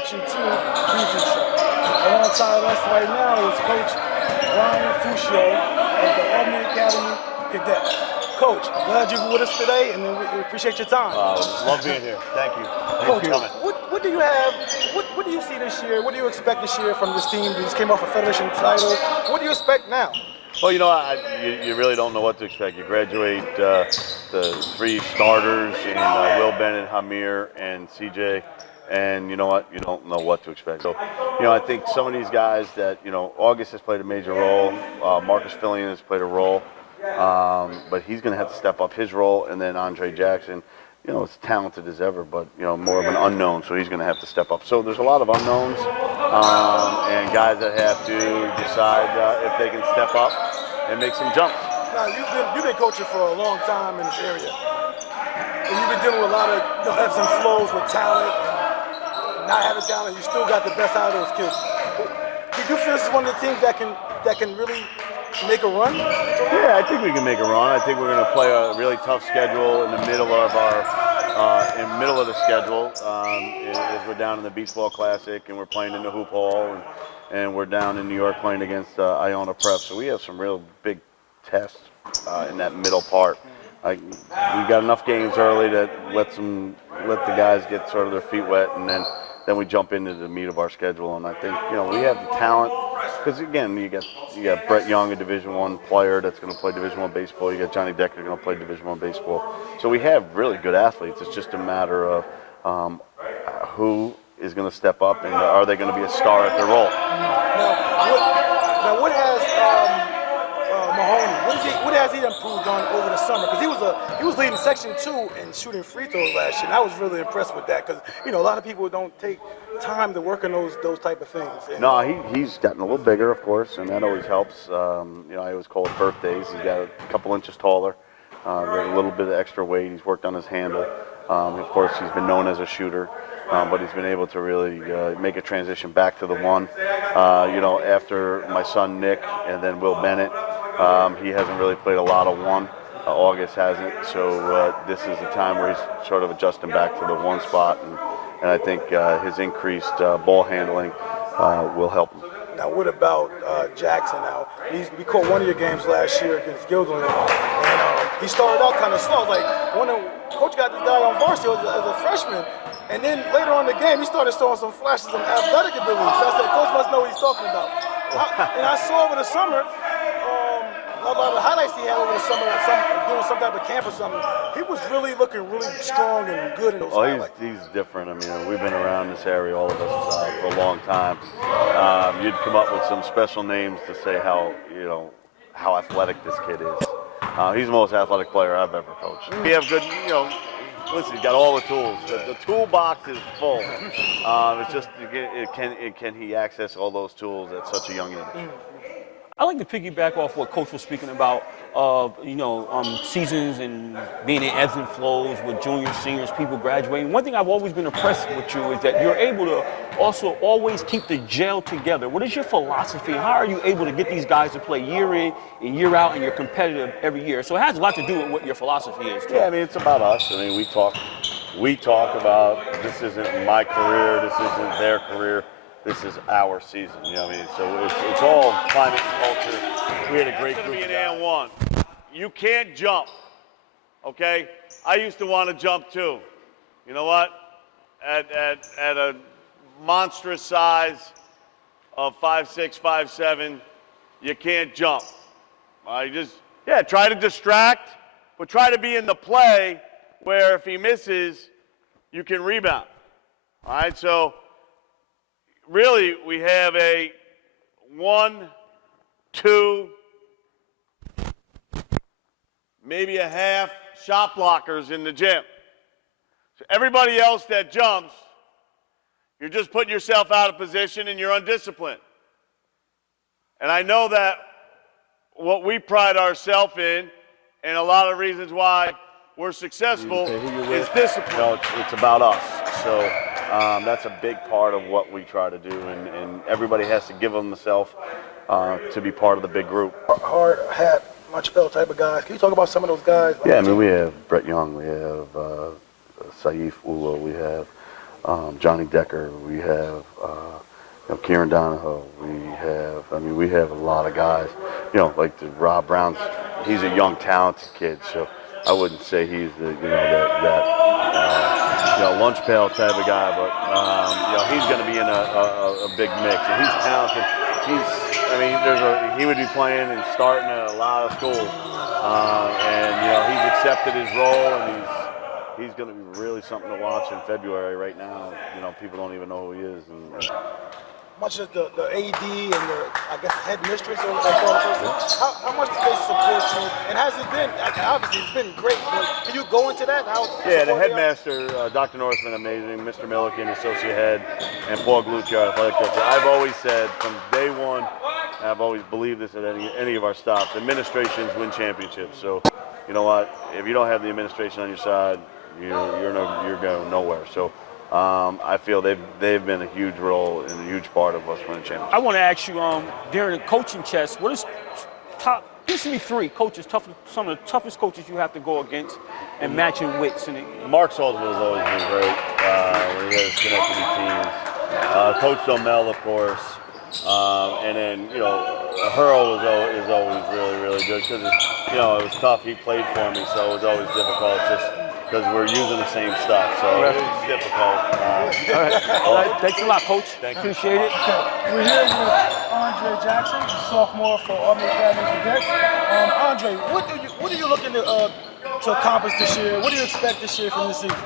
Section 2 preview show. Alongside us right now is Coach Ryan Fuscio of the Albany Academy Cadets. Coach, glad you're with us today, and we appreciate your time. Love being here. Thank you. Coach, what do you have? What do you see this year? What do you expect this year from this team? You just came off a Federation title. What do you expect now? Well, you know, you really don't know what to expect. You graduate the 3 starters in Will Bennett, Hamir, and CJ, and you know what? You don't know what to expect. So, you know, I think some of these guys that, you know, August has played a major role. Marcus Fillion has played a role. But he's going to have to step up his role, and then Andre Jackson, you know, as talented as ever, but, you know, more of an unknown, so he's going to have to step up. So there's a lot of unknowns and guys that have to decide if they can step up and make some jumps. Now, you've been coaching for a long time in this area, and you've been dealing with a lot of, you know, ebbs and flows with talent and not having talent. You still got the best out of those kids. Do you feel this is one of the teams that can really make a run? Yeah, I think we can make a run. I think we're going to play a really tough schedule in the middle of the schedule. As we're down in the Beach Ball Classic, and we're playing in the Hoop Hall, and we're down in New York playing against Iona Prep. So we have some real big tests in that middle part. We've got enough games early to let the guys get sort of their feet wet, and then we jump into the meat of our schedule. And I think, you know, we have the talent. Because again, you got Brett Young, a Division I player that's going to play Division I baseball. You got Johnny Decker going to play Division I baseball. So we have really good athletes. It's just a matter of who is going to step up, and are they going to be a star at their role. Now what has Mahoney? What has he improved on over the summer? Because he was leading Section 2 and shooting free throws last year, and I was really impressed with that. Because, you know, a lot of people don't take time to work on those type of things. No, he's gotten a little bigger, of course, and that always helps. You know, I always call it birthdays. He's got a couple inches taller, a little bit of extra weight. He's worked on his handle. Of course, he's been known as a shooter, but he's been able to really make a transition back to the one. You know, after my son Nick and then Will Bennett, he hasn't really played a lot of one. August hasn't, so this is the time where he's sort of adjusting back to the one spot, and I think his increased ball handling will help him. Now, what about Jackson? Now, we caught one of your games last year against Gilderland, and he started out kind of slow. Like, coach got this guy on varsity as a freshman, and then later on in the game, he started showing some flashes of athletic ability. So I said, Coach must know what he's talking about. And I saw over the summer, a lot of the highlights he had over the summer, doing some type of camp or something. He was really looking really strong and good in those highlights. He's different. I mean, we've been around this area, all of us, for a long time. You'd come up with some special names to say how athletic this kid is. He's the most athletic player I've ever coached. We have good, you know, listen, he's got all the tools. The toolbox is full. It's just, can he access all those tools at such a young age? I like to piggyback off what Coach was speaking about, seasons and being in ebbs and flows with juniors, seniors, people graduating. One thing I've always been impressed with you is that you're able to also always keep the gel together. What is your philosophy? How are you able to get these guys to play year in and year out, and you're competitive every year? So it has a lot to do with what your philosophy is, too. Yeah, I mean, it's about us. I mean, we talk about this isn't my career, this isn't their career. This is our season, you know what I mean? So it's all climate and culture. We had a great group. It's going to be an and one. You can't jump, okay? I used to want to jump too. You know what? At a monstrous size of 5'6", 5'7", you can't jump. Try to distract, but try to be in the play where if he misses, you can rebound. All right, so really, we have a 1, 2, maybe a half shot blockers in the gym. So everybody else that jumps, you're just putting yourself out of position and you're undisciplined. And I know that what we pride ourselves in, and a lot of reasons why we're successful, is discipline. No, it's about us. So that's a big part of what we try to do, and everybody has to give them themselves to be part of the big group. Hard hat, much belt type of guys. Can you talk about some of those guys? Yeah, I mean, we have Brett Young, we have Saif Ullah, we have Johnny Decker. We have Kieran Donahoe. We have a lot of guys. Like Rob Brown's. He's a young, talented kid. So I wouldn't say he's that lunch pail type of guy, but he's going to be in a big mix, and he's talented. He would be playing and starting at a lot of schools, and he's accepted his role, and he's going to be really something to watch in February. Right now, people don't even know who he is. And much as the AD and the, head mistress or how much do they support you? And has it been, obviously it's been great, but can you go into that? The headmaster, Dr. Northman, amazing, Mr. Milliken, associate head, and Paul Glucci, athletic director. I've always said from day one, I've always believed this at any of our stops, administrations win championships. So, you know what, if you don't have the administration on your side, you're going nowhere. So I feel they've been a huge role and a huge part of us winning championships. I want to ask you, during the coaching chess, what is give me three coaches, some of the toughest coaches you have to go against and matching wits? Mark Salzman has always been great when he had his Schenectady teams. Coach Domel, of course. And then, Hurl is always really, really good because, it was tough. He played for me, so it was always difficult just because we're using the same stuff. So it was difficult. All right. Thanks a lot, Coach. Appreciate it. Okay. We're here with Andre Jackson, sophomore for Albany Academy Cadets. Andre, what are you looking to accomplish this year? What do you expect this year from this season?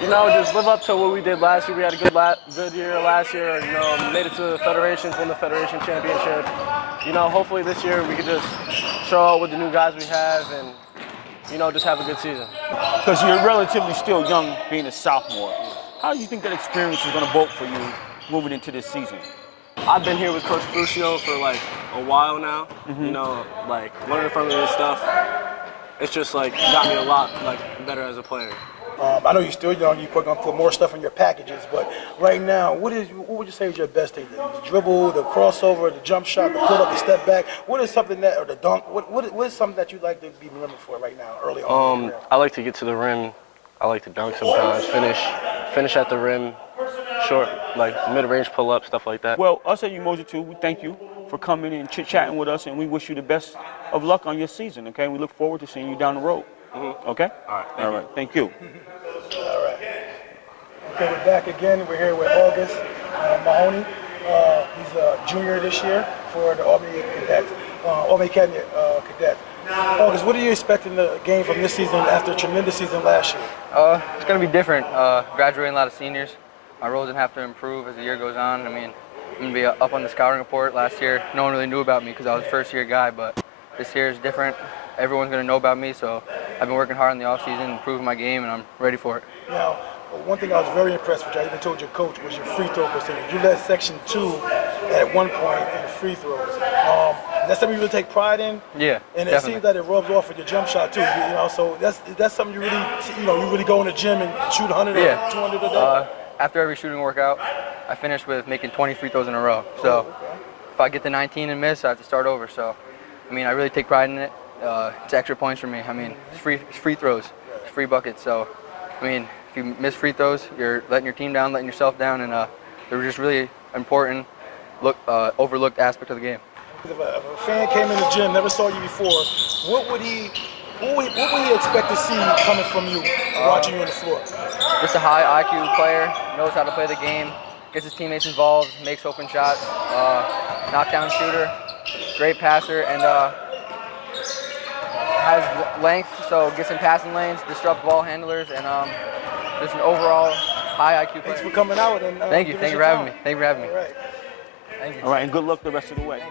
Just live up to what we did last year. We had a good year last year. Made it to the Federations, won the Federation Championship. Hopefully this year we could just show out with the new guys we have and, just have a good season. Because you're relatively still young being a sophomore. How do you think that experience is going to vote for you moving into this season? I've been here with Coach Crucio for a while now. Learning from him and stuff. It's just got me a lot better as a player. I know you're still young. You're going to put more stuff in your packages, but right now, what would you say is your best thing? The dribble, the crossover, the jump shot, the pull-up, the step back. What is something or the dunk? What is something that you'd like to be remembered for right now, early on? In your career? I like to get to the rim. I like to dunk sometimes. Finish at the rim. Short, mid-range pull-up, stuff like that. Well, us at Umoja too, we thank you for coming and chit-chatting with us, and we wish you the best of luck on your season. Okay, we look forward to seeing you down the road. Okay. All right. Thank you. All right. Okay, we're back again. We're here with August Mahoney. He's a junior this year for the Albany Cadets, Albany Academy Cadets. August, what are you expecting the game from this season after a tremendous season last year? It's going to be different. Graduating a lot of seniors. My role's going to have to improve as the year goes on. I'm going to be up on the scouting report. Last year, no one really knew about me because I was a first-year guy, but this year is different. Everyone's going to know about me, so I've been working hard in the offseason, improving my game, and I'm ready for it. Now, one thing I was very impressed with, I even told your coach, was your free throw percentage. You led Section 2 at one point in free throws. Is that something you really take pride in? Yeah, and it definitely. seems that it rubs off with your jump shot too. So that's something you really, you really go in the gym and shoot 100 or 200 a day. After every shooting workout, I finish with making 20 free throws in a row. So if I get to 19 and miss, I have to start over. So, I really take pride in it. It's extra points for me. It's free throws, it's free buckets. So, if you miss free throws, you're letting your team down, letting yourself down, and they're just really important, overlooked aspect of the game. If a fan came in the gym, never saw you before, what would he expect to see coming from you, watching you on the floor? Just a high IQ player, knows how to play the game, gets his teammates involved, makes open shots, knockdown shooter, great passer, and has length, so gets in passing lanes, disrupts ball handlers, and just an overall high IQ player. Thanks for coming out. And Thank you for having me. All right. Thank you. All right, and good luck the rest of the way.